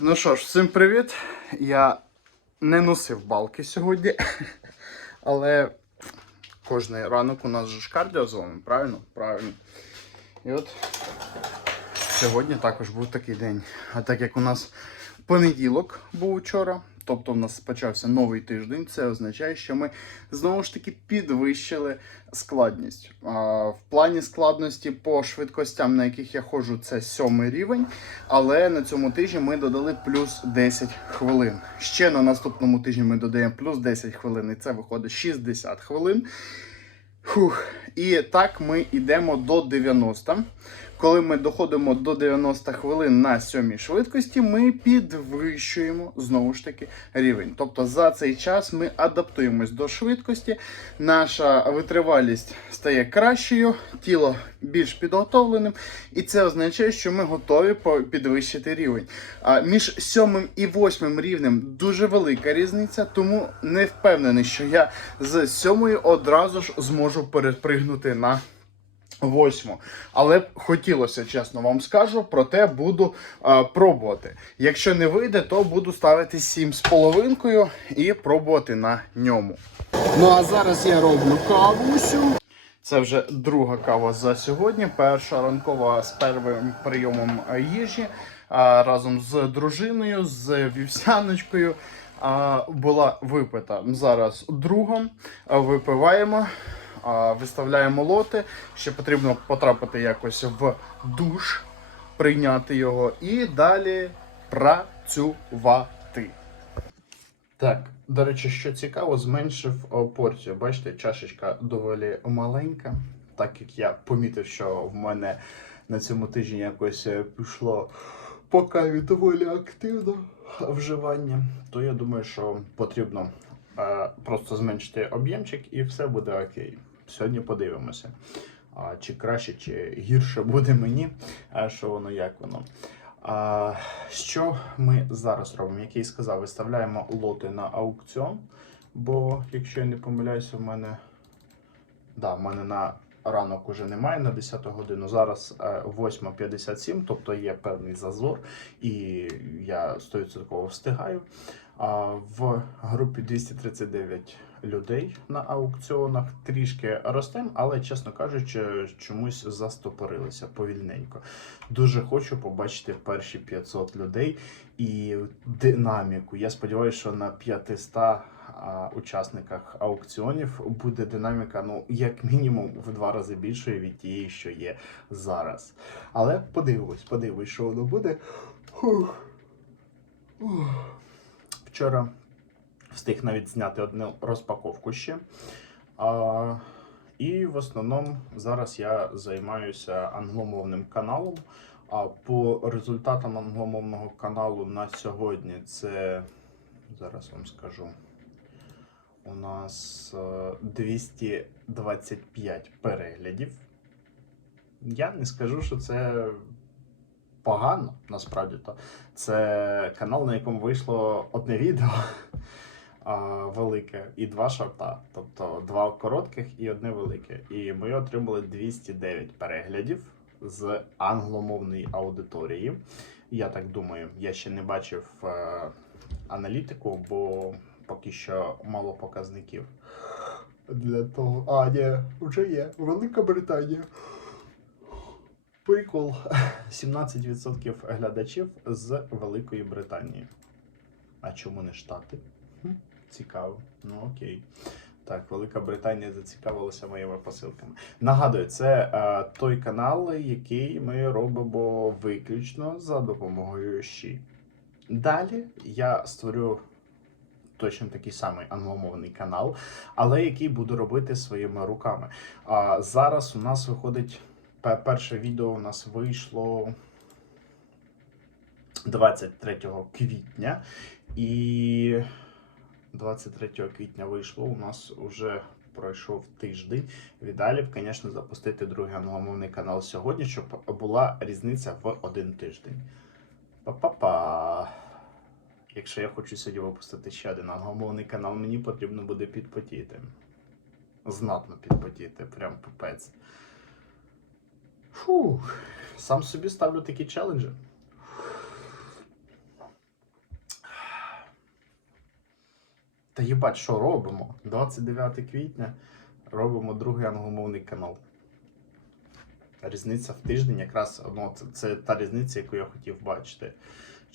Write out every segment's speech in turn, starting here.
Ну що ж, всім привіт. Я не носив балки сьогодні, але кожний ранок у нас же ж кардіо правильно? Правильно. І от сьогодні також був такий день. А так як у нас понеділок був вчора, тобто в нас почався новий тиждень, це означає, що ми знову ж таки підвищили складність. В плані складності по швидкостям, на яких я ходжу, це сьомий рівень. Але на цьому тижні ми додали плюс 10 хвилин. Ще на наступному тижні ми додаємо плюс 10 хвилин, і це виходить 60 хвилин. Фух. І так ми йдемо до 90. Коли ми доходимо до 90 хвилин на сьомій швидкості, ми підвищуємо знову ж таки рівень. Тобто за цей час ми адаптуємось до швидкості, наша витривалість стає кращою, тіло більш підготовленим, і це означає, що ми готові підвищити рівень. А між сьомим і восьмим рівнем дуже велика різниця, тому не впевнений, що я з сьомої одразу ж зможу перепригнути на восьму. Але хотілося, чесно вам скажу, проте буду а, пробувати. Якщо не вийде, то буду ставити сім з половинкою і пробувати на ньому. Ну а зараз я роблю кавусю. Це вже друга кава за сьогодні. Перша ранкова з первим прийомом е, їжі а, разом з дружиною, з вівсяночкою. а, Була випита зараз друга. Випиваємо, виставляємо лоти. Ще потрібно потрапити якось в душ, прийняти його і далі працювати. Так, до речі, що цікаво, зменшив порцію. Бачите, чашечка доволі маленька, так як я помітив, що в мене на цьому тижні якось е, пішло по каві доволі активно вживання, то я думаю, що потрібно е, просто зменшити об'ємчик і все буде окей. Сьогодні подивимося. Чи краще, чи гірше буде мені, що воно, як воно. Що ми зараз робимо? Як я і сказав, виставляємо лоти на аукціон. Бо, якщо я не помиляюся, в мене. Да, в мене на ранок уже немає на 10 годину. Зараз е, 8.57, тобто є певний зазор, і я 100% встигаю. В групі 239 людей на аукціонах трішки ростемо, але, чесно кажучи, чомусь застопорилися повільненько. Дуже хочу побачити перші 500 людей і динаміку. Я сподіваюся, що на 500 а, учасниках аукціонів буде динаміка, ну, як мінімум, в два рази більшою від тієї, що є зараз. Але подивимось, подивимось, що воно буде. Вчора встиг навіть зняти одну розпаковку ще. А, і в основному зараз я займаюся англомовним каналом. А по результатам англомовного каналу на сьогодні це зараз вам скажу. У нас е, 225 переглядів. Я не скажу, що це погано, насправді то. Це канал, на якому вийшло одне відео велике і два шорта. Тобто два коротких і одне велике. І ми отримали 209 переглядів з англомовної аудиторії. Я так думаю, я ще не бачив е, аналітику, бо поки що мало показників. Для того. А, ні, вже є. Велика Британія. Прикол. 17% глядачів з Великої Британії. А чому не Штати? Хм, Цікаво. Ну окей. Так, Велика Британія зацікавилася моїми посилками. Нагадую, це е, той канал, який ми робимо виключно за допомогою щі. Далі я створю точно такий самий англомовний канал, але який буду робити своїми руками. А зараз у нас виходить перше відео. У нас вийшло 23 квітня, і 23 квітня вийшло. У нас вже пройшов тиждень. Віддалі звісно, запустити другий англомовний канал сьогодні, щоб була різниця в один тиждень. Па-па-па. Якщо я хочу сьогодні випустити ще один англомовний канал, мені потрібно буде підпотіти. Знатно підпотіти, прям попець. Фух. Сам собі ставлю такі челенджі. Та їбать, що робимо? 29 квітня робимо другий англомовний канал. Різниця в тиждень якраз ну, це, це та різниця, яку я хотів бачити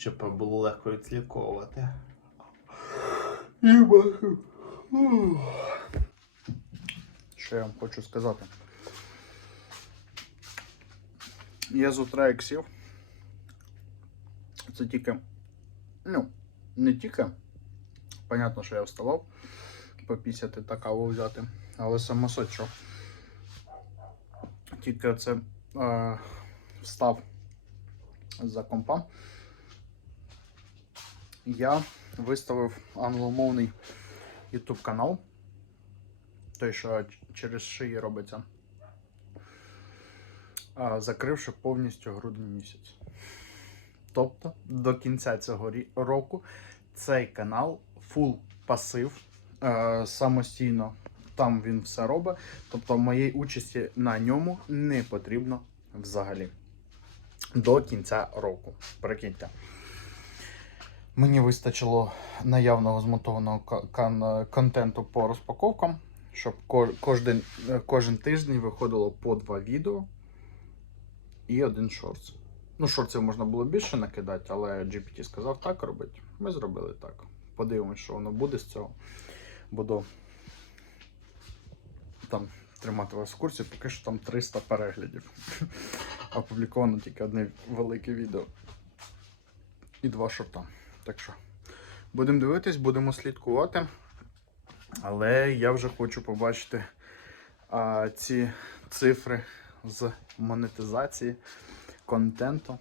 щоб було легко відслідковувати. Ух. Що я вам хочу сказати? Я з утра як сів. Це тільки. Ну, не тільки. Понятно, що я вставав попісяти та каву взяти. Але саме суть, що тільки це е, встав за компа. Я виставив англомовний YouTube канал. Той, що через шиї робиться. Закривши повністю грудень місяць. Тобто до кінця цього року цей канал full пасив е, самостійно. Там він все робить. Тобто моєї участі на ньому не потрібно взагалі. До кінця року. Прикиньте. Мені вистачило наявного змонтованого контенту по розпаковкам, щоб ко- кожен, е, кожен тиждень виходило по два відео і один шортс. Ну, шортсів можна було більше накидати, але GPT сказав так робити. Ми зробили так. Подивимось, що воно буде з цього. Буду там тримати вас в курсі, поки що там 300 переглядів. Опубліковано тільки одне велике відео. І два шорта. Так що будемо дивитись, будемо слідкувати. Але я вже хочу побачити а, ці цифри з монетизації контенту,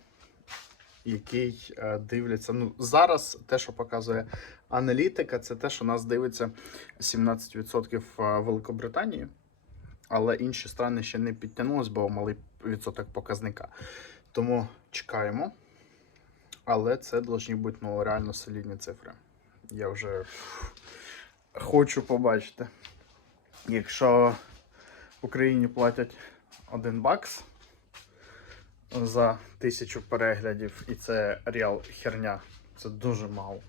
який е, дивляться. Ну, зараз те, що показує аналітика, це те, що нас дивиться 17% Великобританії, але інші страни ще не підтягнулись, бо малий відсоток показника. Тому чекаємо. Але це повинні бути ну, реально солідні цифри. Я вже хочу побачити. Якщо в Україні платять 1 бакс за тисячу переглядів, і це реал херня, це дуже мало,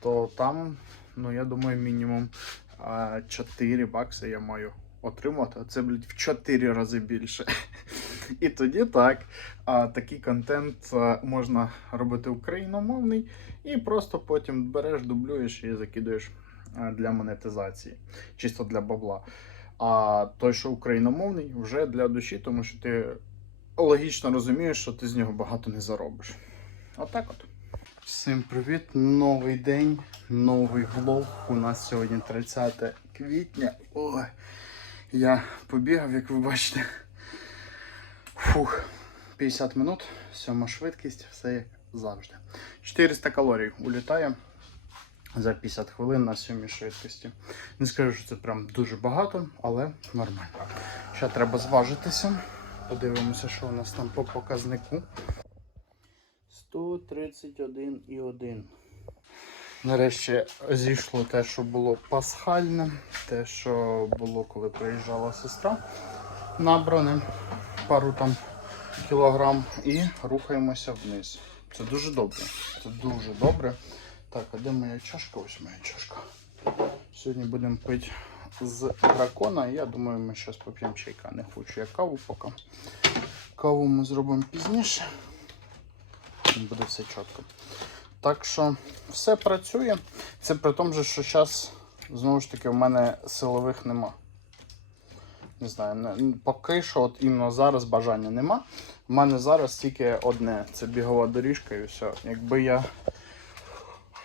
то там, ну я думаю, мінімум 4 бакси я маю отримати. Це, блядь, в 4 рази більше. І тоді так, а, такий контент а, можна робити україномовний, і просто потім береш, дублюєш і закидуєш а, для монетизації, чисто для бабла. А той, що україномовний, вже для душі, тому що ти логічно розумієш, що ти з нього багато не заробиш. Отак от. Всім привіт! Новий день, новий влог. У нас сьогодні 30 квітня. Ой, я побігав, як ви бачите. Фух, 50 минут, сьома швидкість, все як завжди. 400 калорій улітає за 50 хвилин на сьомій швидкості. Не скажу, що це прям дуже багато, але нормально. Ще треба зважитися. Подивимося, що у нас там по показнику. 131,1. Нарешті зійшло те, що було пасхальне, те, що було, коли приїжджала сестра. Набране пару там кілограм і рухаємося вниз. Це дуже добре. Це дуже добре. Так, а де моя чашка? Ось моя чашка. Сьогодні будемо пити з дракона. Я думаю, ми зараз поп'ємо чайка. Не хочу я каву поки. Каву ми зробимо пізніше. Буде все чітко. Так що все працює. Це при тому, що зараз знову ж таки в мене силових нема. Не знаю, не, поки що от іменно зараз бажання нема. У мене зараз тільки одне це бігова доріжка і все. Якби я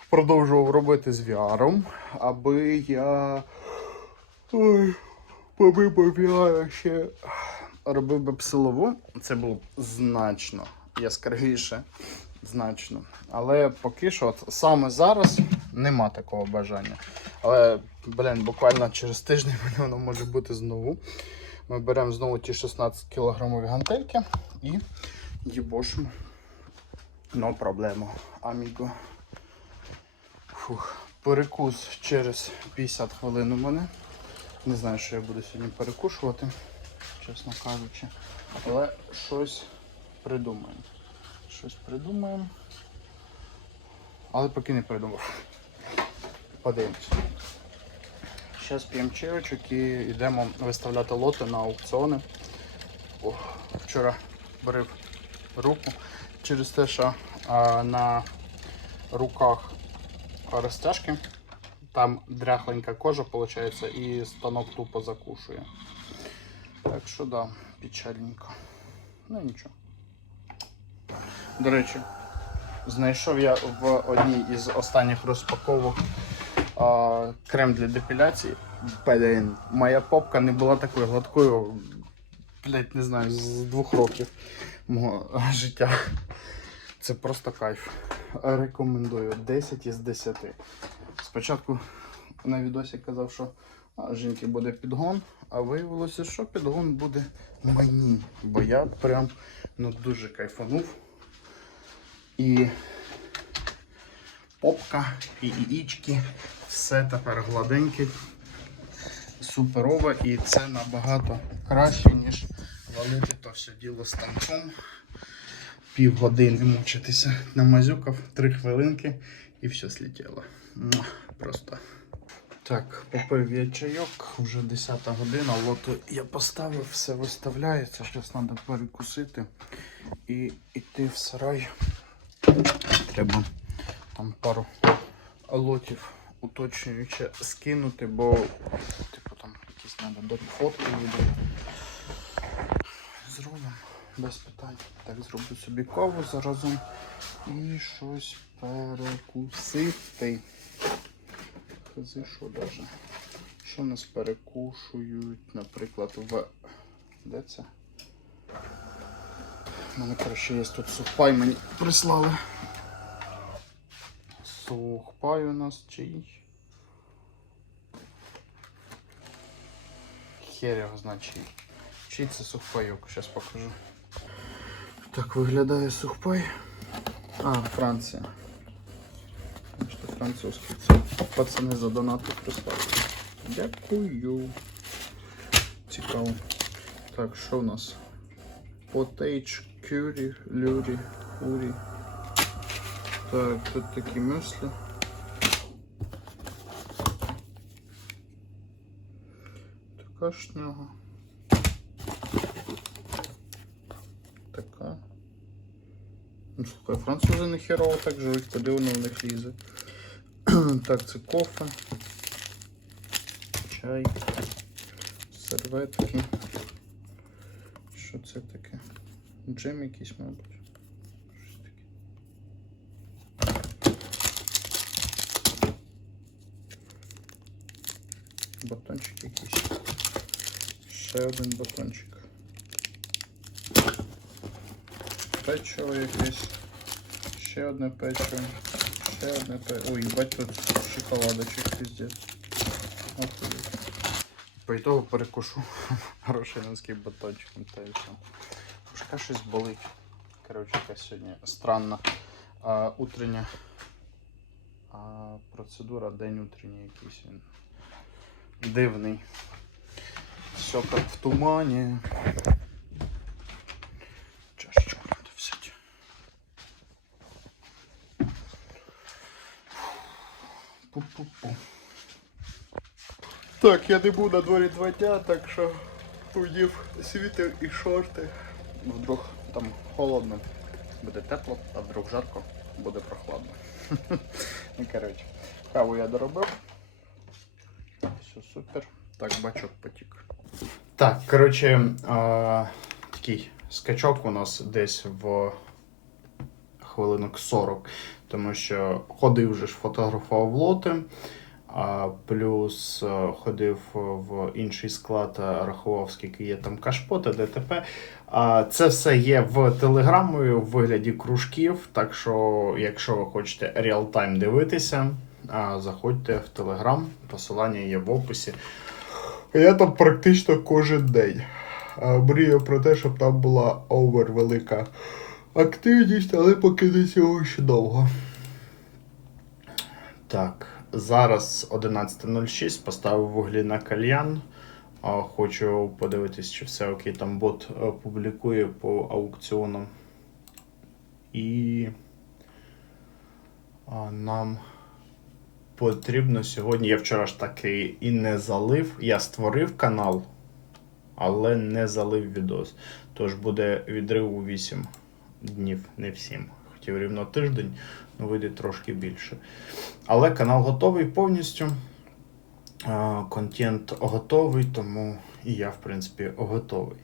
продовжував робити з VR, аби я ой, VR ще робив би б силову, це було б значно яскравіше. Значно. Але поки що, от, саме зараз нема такого бажання. Але, блін, буквально через тиждень воно може бути знову. Ми беремо знову ті 16 кілограмові гантельки і їбошимо. No проблема, аміго. Фух. Перекус через 50 хвилин у мене. Не знаю, що я буду сьогодні перекушувати, чесно кажучи. Але щось придумаємо. Щось придумаємо. Але поки не придумав. Подивимось. Зараз п'ємо чайочок і йдемо виставляти лоти на аукціони. О, вчора брив руку через те, що а, на руках розтяжки. Там дряхленька кожа виходить і станок тупо закушує. Так що да, печальненько. Ну нічого. До речі, знайшов я в одній із останніх розпаковок а, крем для депіляції. Блін, моя попка не була такою гладкою, блять, не знаю, з двох років мого життя. Це просто кайф. Рекомендую 10 із 10. Спочатку на відосі казав, що жінки буде підгон, а виявилося, що підгон буде мені. Бо я прям ну, дуже кайфанув. І попка, і яєчки, все тепер гладеньке, суперове, і це набагато краще, ніж валити то все діло станком. Півгодини мучитися. Намазюкав, три хвилинки і все слетіло. Просто. Так, попив я чайок, вже 10 година, лото я поставив, все виставляється. Зараз треба перекусити і йти в сарай. Треба там пару лотів уточнююче скинути, бо типу там якісь треба до фотки. Зробимо без питань. Так, зроблю собі каву заразом і щось перекусити. Хази що даже? Що нас перекушують, наприклад, в. Де це? У мене коротше є тут сухпай, мені прислали. Сухпай у нас чий. Хер його знає чий. Це сухпайок, зараз покажу. Так виглядає сухпай. А, Франція. Бачите, французький. Це пацани за донати прислали. Дякую. Цікаво. Так, що в нас? Потейдж, кюрі, люрі, урі. Так, тут такі мюслі. Така шняга. Така. Ну, слухай, французи не херово так живуть, куди воно в них лізе. так, це кофе. Чай. Серветки. Що це таке? Джем якийсь, мабуть. Батончик якийсь. Ще один батончик. Печиво якесь. Ще одне печиво. Ще одне печиво. Ой, бать тут шоколадочок пиздец. Охуєть. По итогу перекушу рошинським батончиком та і все. Пушка щось болить. Коротше, якась сьогодні странна а, утрення а, процедура, день утренній якийсь він дивний. Все как в тумані. Що надо взяти. Пу-пу-пу. Так, я не був на дворі два дня, так що вдів світер і шорти. Вдруг там холодно, буде тепло, а вдруг жарко, буде прохладно. Ну, коротше, каву я доробив. Все супер. Так, бачок потік. Так, коротше, а, такий скачок у нас десь в хвилинок 40, тому що ходив вже ж фотографував лоти. А плюс ходив в інший склад, рахував, скільки є там кашпоти, ДТП. Це все є в телеграмою в вигляді кружків. Так що, якщо ви хочете реал-тайм дивитися, заходьте в телеграм, посилання є в описі. Я там практично кожен день. Мрію про те, щоб там була овер велика активність, але поки до цього ще довго. Так, зараз 11.06, поставив вуглі на кальян. Хочу подивитись, чи все окей. Там бот публікує по аукціонам. І нам потрібно сьогодні. Я вчора ж таки і не залив. Я створив канал, але не залив відос. Тож буде відрив у 8 днів, не в 7. Хотів рівно тиждень, ну вийде трошки більше. Але канал готовий повністю. Контент готовий, тому і я, в принципі, готовий.